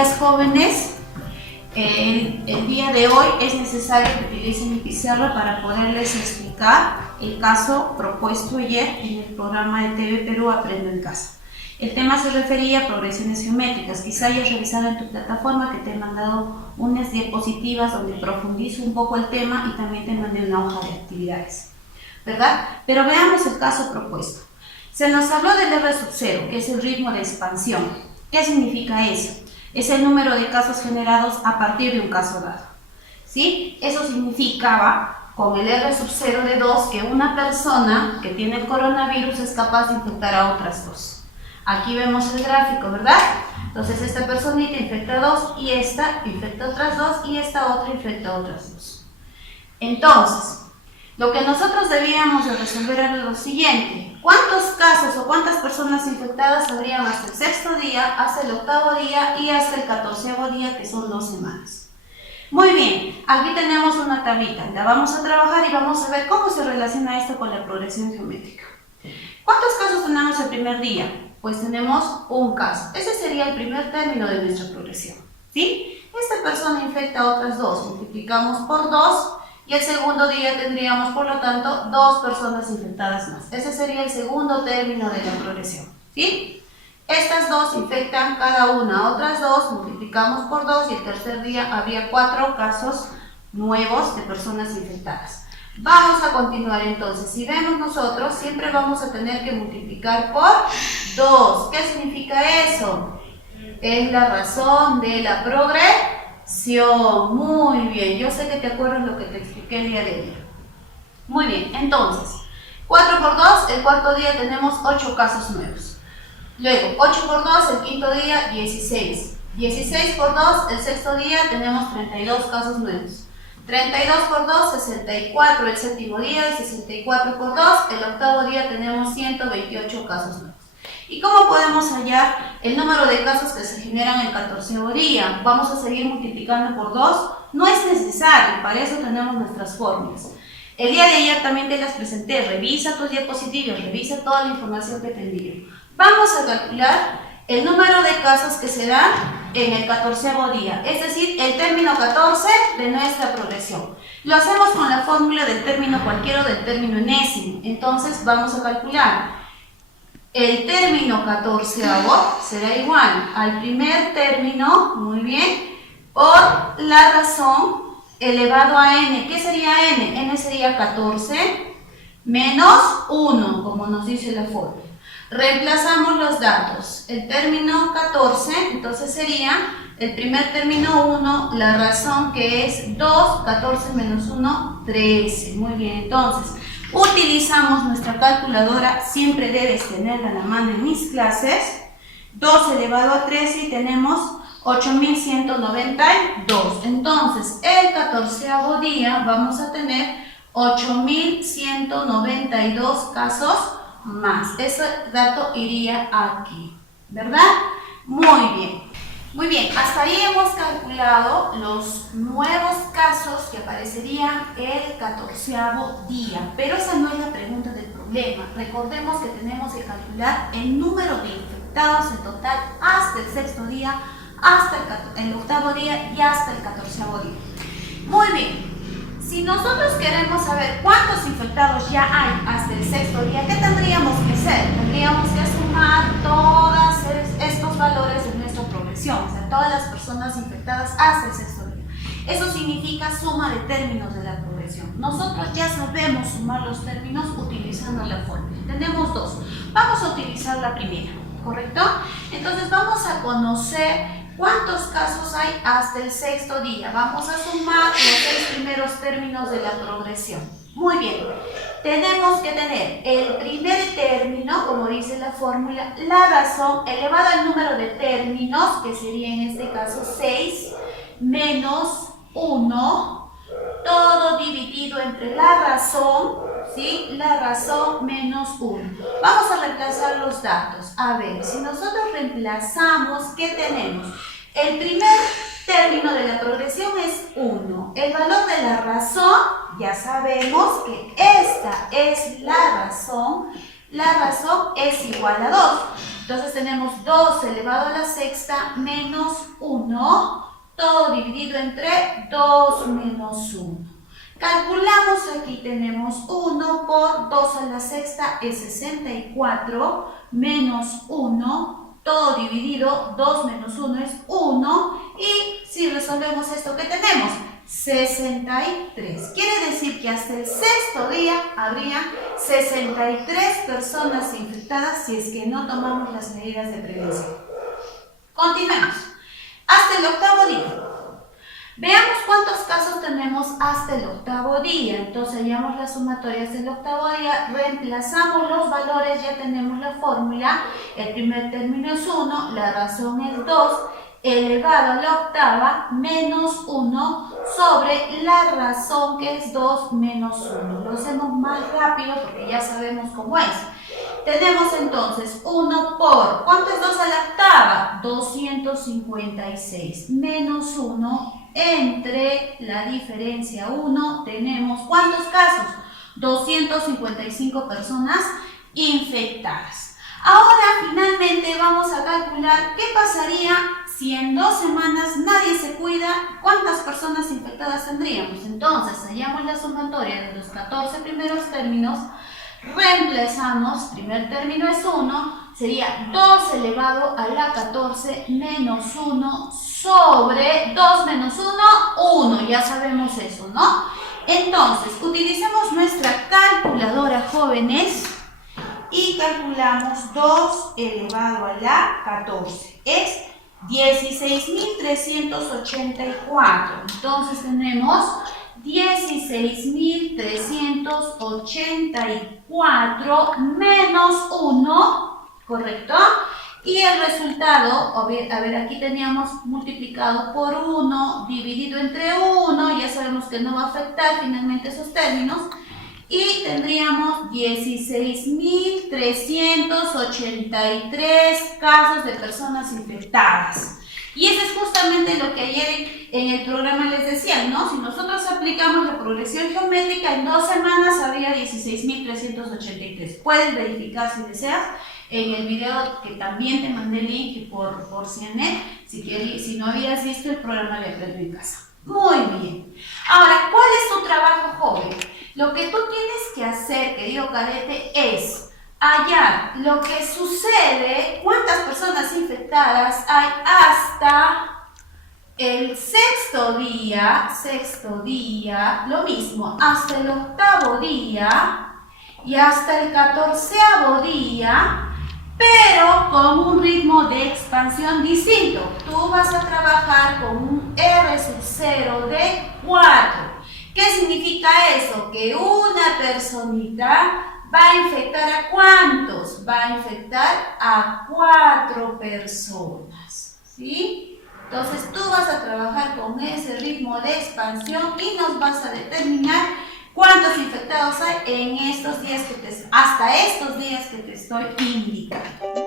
días, jóvenes. El día de hoy es necesario que utilicen mi pizarra para poderles explicar el caso propuesto ayer en el programa de TV Perú Aprendo en Casa. El tema se refería a progresiones geométricas. Quizá hayas revisado en tu plataforma que te he mandado unas diapositivas donde profundizo un poco el tema y también te mandé una hoja de actividades, ¿verdad? Pero veamos el caso propuesto. Se nos habló del R sub 0, que es el ritmo de expansión. ¿Qué significa eso? Es el número de casos generados a partir de un caso dado, ¿sí? Eso significaba, con el R sub 0 de 2, que una persona que tiene el coronavirus es capaz de infectar a otras dos. Aquí vemos el gráfico, ¿verdad? Entonces esta personita infecta a dos, y esta infecta a otras dos, y esta otra infecta a otras dos. Entonces, lo que nosotros debíamos de resolver era lo siguiente: ¿cuántos casos o cuántas personas infectadas habrían hasta el 6º día, hasta el 8º día y hasta el 14º día, que son 2 semanas? Muy bien, aquí tenemos una tablita, la vamos a trabajar y vamos a ver cómo se relaciona esto con la progresión geométrica. ¿Cuántos casos tenemos el primer día? Pues tenemos un caso. Ese sería el primer término de nuestra progresión, ¿sí? Esta persona infecta a otras dos, multiplicamos por 2. Y el segundo día tendríamos, por lo tanto, 2 personas infectadas más. Ese sería el segundo término de la progresión, ¿sí? Estas dos infectan cada una a otras dos, multiplicamos por 2 y el tercer día habría 4 casos nuevos de personas infectadas. Vamos a continuar entonces. Si vemos nosotros, siempre vamos a tener que multiplicar por 2. ¿Qué significa eso? Es la razón de la progresión. Muy bien, yo sé que te acuerdas lo que te expliqué el día de ayer. Muy bien, entonces 4 por 2, el cuarto día tenemos 8 casos nuevos. Luego 8 por 2, el quinto día 16. 16 por 2, el sexto día tenemos 32 casos nuevos. 32 por 2, 64 el séptimo día, y 64 por 2, el octavo día tenemos 128 casos nuevos. ¿Y cómo podemos hallar el número de casos que se generan el 14º día? ¿Vamos a seguir multiplicando por 2? No es necesario, para eso tenemos nuestras fórmulas. El día de ayer también te las presenté. Revisa tus diapositivas, revisa toda la información que te envío. Vamos a calcular el número de casos que se dan en el 14º día, es decir, el término 14 de nuestra progresión. Lo hacemos con la fórmula del término cualquiera o del término enésimo. Entonces vamos a calcular. El término 14º será igual al primer término, muy bien, por la razón elevado a n. ¿Qué sería n? N sería 14 menos 1, como nos dice la fórmula. Reemplazamos los datos. El término 14, entonces sería el primer término 1, la razón que es 2, 14 menos 1, 13. Muy bien, entonces utilizamos nuestra calculadora, siempre debes tenerla a la mano en mis clases. 2 elevado a 13 y tenemos 8192. Entonces, el 14º día vamos a tener 8192 casos más. Ese dato iría aquí, ¿verdad? Muy bien. Muy bien, hasta ahí hemos calculado los nuevos casos que aparecerían el 14º día, pero esa no es la pregunta del problema. Recordemos que tenemos que calcular el número de infectados en total hasta el 6º día, hasta el 8º día y hasta el 14º día. Muy bien, si nosotros queremos saber cuántos infectados ya hay hasta el 6º día, ¿qué tendríamos que hacer? Tendríamos que sumar todos estos valores de nuestra progresión, o sea, todas las personas infectadas hasta el 6º día. Eso significa suma de términos de la progresión. Nosotros ya sabemos sumar los términos utilizando la fórmula. Tenemos 2. Vamos a utilizar la primera, ¿correcto? Entonces vamos a conocer cuántos casos hay hasta el 6º día. Vamos a sumar los 6 primeros términos de la progresión. Muy bien. Tenemos que tener el primer término, como dice la fórmula, la razón elevada al número de términos, que sería en este caso 6, menos 1, todo dividido entre la razón, ¿sí? La razón menos 1. Vamos a reemplazar los datos. A ver, si nosotros reemplazamos, ¿qué tenemos? El primer término de la progresión es 1. El valor de la razón, ya sabemos que esta es la razón es igual a 2. Entonces tenemos 2 elevado a la sexta menos 1, todo dividido entre 2 menos 1. Calculamos, aquí tenemos 1 por 2 a la sexta es 64, menos 1, todo dividido, 2 menos 1 es 1, y si resolvemos esto, ¿qué tenemos? 63. Quiere decir que hasta el sexto día habría 63 personas infectadas si es que no tomamos las medidas de prevención. Continuemos. Hasta el octavo día. Veamos cuántos casos tenemos hasta el octavo día. Entonces hallamos las sumatorias del octavo día, reemplazamos los valores, ya tenemos la fórmula. El primer término es 1, la razón es 2, elevado a la octava menos 1 sobre la razón que es 2 menos 1. Lo hacemos más rápido porque ya sabemos cómo es. Tenemos entonces 1 por, ¿cuánto es 2 a la octava? 256 menos 1 entre la diferencia 1 tenemos, ¿cuántos casos? 255 personas infectadas. Ahora finalmente vamos a calcular qué pasaría si en 2 semanas nadie se cuida, ¿cuántas personas infectadas tendríamos? Entonces hallamos la sumatoria de los 14 primeros términos, reemplazamos, primer término es 1, sería 2 elevado a la 14 menos 1 sobre 2 menos 1, 1, ya sabemos eso, ¿no? Entonces, utilicemos nuestra calculadora, jóvenes, y calculamos 2 elevado a la 14, es 16.384, entonces tenemos 16.384 menos 1, ¿correcto? Y el resultado, a ver, aquí teníamos multiplicado por 1, dividido entre 1, ya sabemos que no va a afectar finalmente esos términos, y tendríamos 16.383 casos de personas infectadas. Y eso es justamente lo que ayer en el programa les decía, ¿no? Si nosotros aplicamos la progresión geométrica, en 2 semanas había 16.383. Puedes verificar si deseas en el video que también te mandé el link por CNET, si no habías visto el programa de Aprendo en Casa. Muy bien. Ahora, ¿cuál es tu trabajo, joven? Lo que tú tienes que hacer, querido cadete, es hallar lo que sucede, cuántas personas infectadas hay hasta el sexto día, lo mismo, hasta el octavo día y hasta el 14º día, pero con un ritmo de expansión distinto. Tú vas a trabajar con un R sub 0 de 4. ¿Qué significa eso? Que una personita va a infectar ¿a cuántos? Va a infectar a 4 personas, ¿sí? Entonces tú vas a trabajar con ese ritmo de expansión y nos vas a determinar cuántos infectados hay en estos días hasta estos días que te estoy indicando.